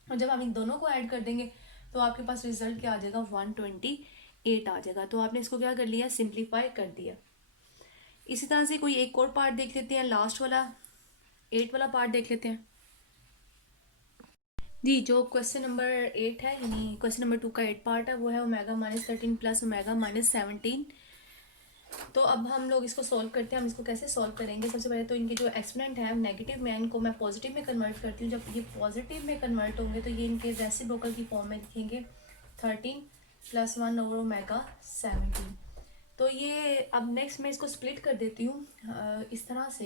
और जब हम इन दोनों को ऐड कर देंगे तो आपके पास रिजल्ट क्या आ जाएगा 128 आ जाएगा। तो आपने इसको क्या कर लिया, सिंप्लीफाई कर दिया। इसी तरह से कोई एक और पार्ट देख लेते हैं, लास्ट वाला 8 वाला पार्ट देख लेते हैं। जी, जो क्वेश्चन नंबर 8 है, यानी क्वेश्चन नंबर 2 का 8 पार्ट है, वो है ओमेगा -13 प्लस ओमेगा -17। तो अब हम लोग इसको सॉल्व करते हैं। हम इसको कैसे सॉल्व करेंगे, सबसे पहले तो इनके जो एक्सपोनेंट है नेगेटिव में, इनको मैं पॉजिटिव में कन्वर्ट करती हूँ। जब ये पॉजिटिव में कन्वर्ट होंगे तो ये इनके रेसिप्रोकल की फॉर्म में लिखेंगे 13 + 1 ओवर ओमेगा 17। तो ये अब नेक्स्ट मैं इसको स्प्लिट कर देती हूँ इस तरह से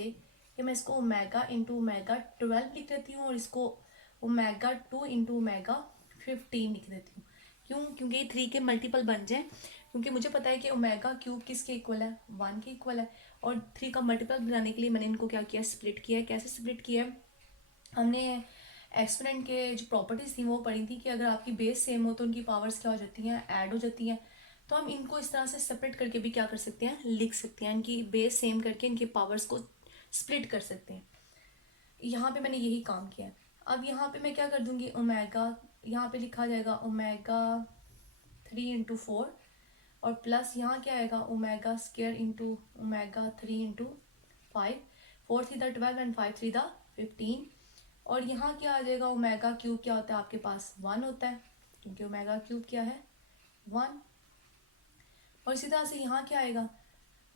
कि मैं इसको ओमेगा इंटू ओमेगा 12 लिख देती हूँ, और इसको ओमेगा 2 इंटू ओमेगा 15 लिख देती हूँ। क्यों, क्योंकि ये 3 के मल्टीपल बन जाए, क्योंकि मुझे पता है कि ओमेगा क्यूब किसके इक्वल है, 1 के इक्वल है, और 3 का मल्टीपल बनाने के लिए मैंने इनको क्या किया, स्प्लिट किया है। कैसे स्प्लिट किया है, हमने एक्सपोनेंट के जो प्रॉपर्टीज थी वो पढ़ी थी कि अगर आपकी बेस सेम हो तो उनकी पावर्स क्या हो जाती हैं, ऐड हो जाती हैं। तो हम इनको इस तरह से सेपरेट करके भी क्या कर सकते हैं, लिख सकते हैं, इनकी बेस सेम करके इनके पावर्स को स्प्लिट कर सकते हैं। यहाँ पे मैंने यही काम किया है। अब यहाँ पे मैं क्या कर दूंगी, ओमेगा यहाँ पे लिखा जाएगा ओमेगा 3 इंटू 4, और प्लस यहाँ क्या आएगा omega square into omega 3 into 5, 4 3 the 12 and 5 3 the 15, और यहाँ क्या आ जाएगा ओमेगा क्यूब क्या होता है आपके पास 1 होता है, क्योंकि ओमेगा क्यूब क्या है 1, और इसी तरह से यहाँ क्या आएगा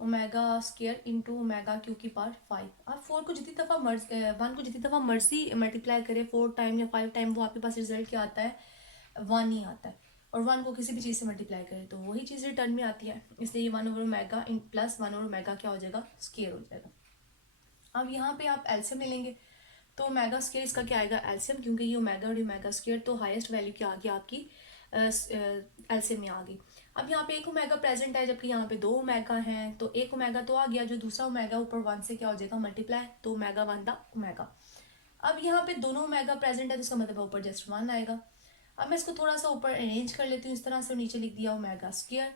omega square into omega cube की पावर 5। आप 4 को जितनी दफ़ा 1 को जितनी दफ़ा मर्जी मल्टीप्लाई करें 4 टाइम या 5 टाइम, वो आपके पास रिजल्ट क्या आता है 1 ही आता है, और 1 को किसी भी चीज़ से मल्टीप्लाई करें तो वही चीज़ रिटर्न में आती है, इसलिए ये 1 over omega in plus 1 over omega क्या हो जाएगा स्क्वायर हो जाएगा। अब यहाँ पे आप एलसीएम ले लेंगे तो ओमेगा स्क्वायर इसका क्या आएगा एलसीएम, क्योंकि ये ओमेगा और ओमेगा स्क्वायर तो हाईएस्ट वैल्यू क्या आ गई आपकी एलसीएम में आ गई। अब यहाँ पे एक ओमेगा प्रेजेंट है जबकि यहाँ पे 2 ओमेगा हैं, तो एक ओमेगा तो आ गया, जो दूसरा ओमेगा ऊपर 1 से क्या हो जाएगा मल्टीप्लाई, तो ओमेगा 1 दा ओमेगा। अब यहाँ पे दोनों ओमेगा प्रेजेंट है तो इसका मतलब ऊपर जस्ट 1 आएगा। अब मैं इसको थोड़ा सा ऊपर अरेंज कर लेती हूँ इस तरह से, नीचे लिख दिया ओमेगा स्क्वायर।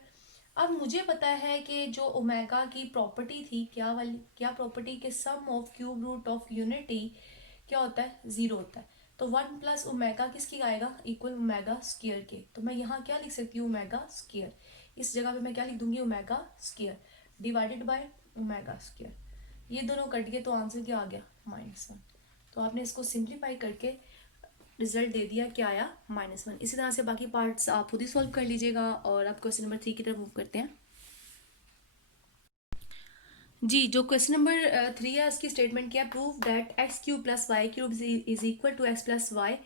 अब मुझे पता है कि जो ओमेगा की प्रॉपर्टी थी क्या वाली, क्या प्रॉपर्टी के sum of cube root of unity क्या होता है 0 होता है, तो 1 प्लस ओमेगा किसकी आएगा इक्वल ओमेगा स्क्वायर के, तो मैं यहाँ क्या लिख सकती हूँ ओमेगा स्क्वायर, इस जगह पे मैं क्या लिख दूंगी omega square divided by omega square, ये दोनों कट गए तो आंसर क्या आ गया -1। तो आपने इसको सिंप्लीफाई करके रिजल्ट दे दिया, क्या आया -1। इसी तरह से बाकी पार्ट्स आप खुद ही सॉल्व कर लीजिएगा, और आप क्वेश्चन नंबर 3 की तरफ मूव करते हैं। जी, जो क्वेश्चन नंबर 3 है उसकी स्टेटमेंट क्या है, prove that x cube plus y cube is equal to x plus y,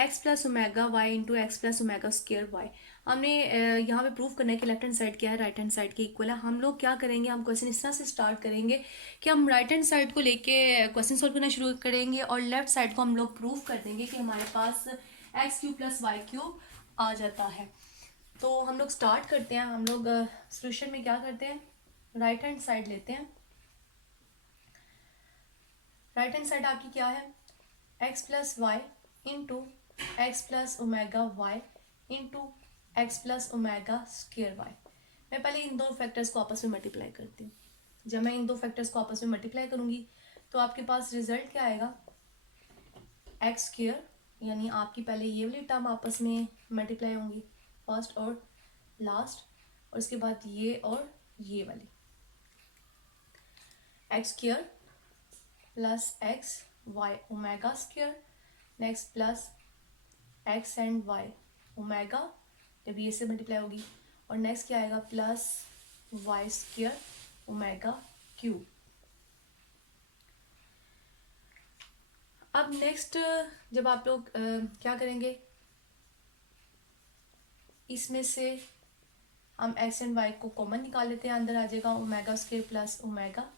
x plus omega y into x plus omega square y. हमने यहाँ पे प्रूव करना है कि लेफ्ट हैंड साइड क्या है राइट हैंड साइड के इक्वल है। हम लोग क्या करेंगे, हम क्वेश्चन इस तरह से स्टार्ट करेंगे कि हम राइट हैंड साइड को लेके क्वेश्चन सॉल्व करना शुरू करेंगे, और लेफ्ट साइड को हम लोग प्रूव कर देंगे कि हमारे पास x cube plus y cube आ जाता है। तो हम लोग स्टार्ट करते हैं, हम लोग सोल्यूशन में क्या करते हैं, राइट हैंड साइड लेते हैं। राइट हैंड साइड आपकी क्या है x plus y into x plus omega y into x plus omega square y. मैं पहले इन दो फैक्टर्स को आपस में मल्टीप्लाई करती हूँ। जब मैं इन दो फैक्टर्स को आपस में मल्टीप्लाई करूँगी तो आपके पास रिजल्ट क्या आएगा, एक्स स्क्वायर, यानी आपकी पहले ये वाली टर्म आपस में मल्टीप्लाई होंगी फर्स्ट और लास्ट, और उसके बाद ये और ये वाली, x square plus x y omega square, next plus x and y omega जब ये से मल्टीप्लाई होगी, और नेक्स्ट क्या आएगा plus y square omega cube. अब नेक्स्ट जब आप लोग क्या करेंगे, इसमें से हम एक्स एंड वाई को कॉमन निकाल लेते हैं, अंदर आ जाएगा ओमेगा स्क्वायर प्लस ओमेगा,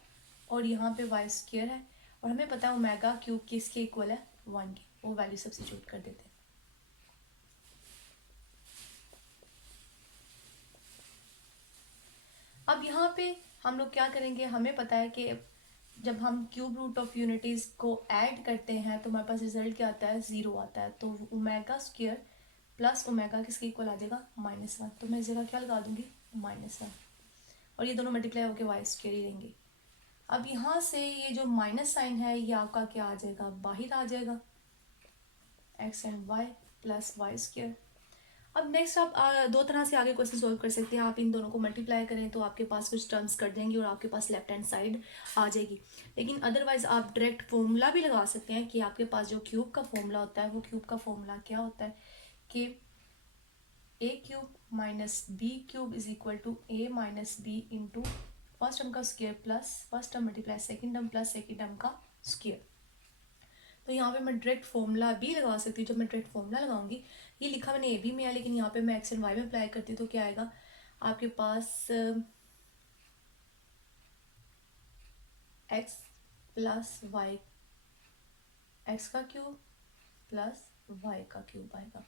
और यहाँ पे वाई स्क्वायर है, और हमें पता है ओमेगा क्यूब किसके इक्वल है, 1 के, वो वैल्यू सब्स्टिट्यूट कर देते हैं। अब यहाँ पे हम लोग क्या करेंगे, हमें पता है कि जब हम क्यूब रूट ऑफ यूनिटीज़ को ऐड करते हैं तो हमारे पास रिजल्ट क्या आता है, 0 आता है। तो ओमेगा स्क्वायर प्लस ओमेगा किसके इक्वल आ जाएगा, -1, तो मैं इस जगह क्या लगा दूंगी, -1, और ये दोनों मल्टीप्लाई होकर वाई स्क्वायर ही रहेंगे। अब यहाँ से ये जो माइनस साइन है ये आपका क्या आ जाएगा, बाहर आ जाएगा, x and y plus y square. अब नेक्स्ट आप दो तरह से आगे क्वेश्चन सॉल्व कर सकते हैं। आप इन दोनों को मल्टीप्लाई करें तो आपके पास कुछ टर्म्स कट जाएंगी और आपके पास लेफ्ट हैंड साइड आ जाएगी। लेकिन अदरवाइज आप डायरेक्ट फॉर्मूला भी लगा सकते हैं कि आपके पास जो क्यूब का फॉर्मूला होता है, वो क्यूब का फॉर्मूला क्या होता है कि a cube minus b cube is equal to a minus b into first term का square plus first term multiply second term plus second term का स्क्वायर। तो यहाँ पे मैं डायरेक्ट फॉर्मूला भी लगा सकती हूँ। जब मैं डायरेक्ट फॉर्मूला लगाऊंगी, ये लिखा मैंने ए बी में है, लेकिन यहाँ पे मैं एक्स एंड वाई में अप्लाई करती हूँ, तो क्या आएगा आपके पास एक्स प्लस वाई, एक्स का क्यूब प्लस वाई का क्यूब आएगा।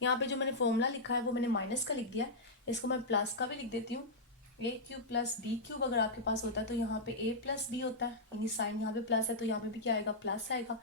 यहाँ पे जो मैंने फॉर्मूला लिखा है वो मैंने माइनस का लिख दिया है, इसको मैं प्लस का भी लिख देती हूँ। ए क्यूब प्लस बी क्यूब अगर आपके पास होता है तो यहाँ पे ए प्लस बी होता है, यानी साइन यहाँ पे प्लस है तो यहाँ पे भी क्या आएगा, प्लस आएगा।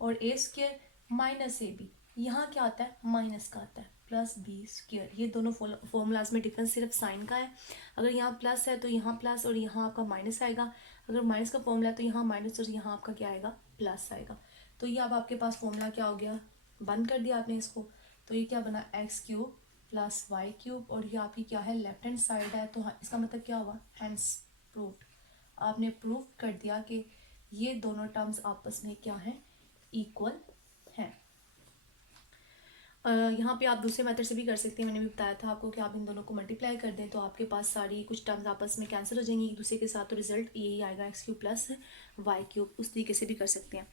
और ए स्क्वायर माइनस ए बी, यहाँ क्या आता है, माइनस का आता है, प्लस बी स्क्वायर। ये दोनों फॉर्मूलाज में डिफरेंस सिर्फ साइन का है। अगर यहाँ प्लस है तो यहाँ प्लस और यहाँ आपका माइनस आएगा, अगर माइनस का फॉर्मूला है तो यहाँ माइनस और यहाँ आपका क्या आएगा, प्लस आएगा। तो ये अब आपके पास फॉर्मूला क्या हो गया, बंद कर दिया आपने इसको, तो ये क्या बना, x cube plus y cube, और ये आपकी क्या है, लेफ्ट हैंड साइड है, तो हाँ इसका मतलब क्या हुआ, हैंस प्रूव्ड। आपने प्रूव कर दिया कि ये दोनों टर्म्स आपस में क्या है, इक्वल है। यहाँ पे आप दूसरे मेथड से भी कर सकते हैं। मैंने भी बताया था आपको कि आप इन दोनों को मल्टीप्लाई कर दें तो आपके पास सारी कुछ टर्म्स आपस में कैंसिल हो जाएंगी एक दूसरे के साथ, तो रिजल्ट यही आएगा, x cube plus y cube. उस तरीके से भी कर सकते हैं।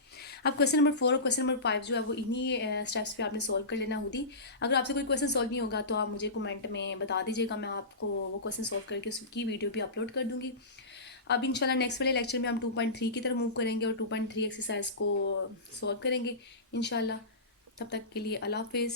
अब क्वेश्चन नंबर 4 और क्वेश्चन नंबर 5 जो है वो इन्हीं स्टेप्स पे आपने सॉल्व कर लेना होती। अगर आपसे कोई क्वेश्चन सॉल्व नहीं होगा तो आप मुझे कमेंट में बता दीजिएगा, मैं आपको वो क्वेश्चन सॉल्व करके उसकी वीडियो भी अपलोड कर दूँगी। अब इंशाल्लाह नेक्स्ट वाले लेक्चर में हम 2.3 की तरफ मूव करेंगे और 2.3 एक्सरसाइज को सॉल्व करेंगे इंशाल्लाह। तब तक के लिए अल्लाह हाफिज़।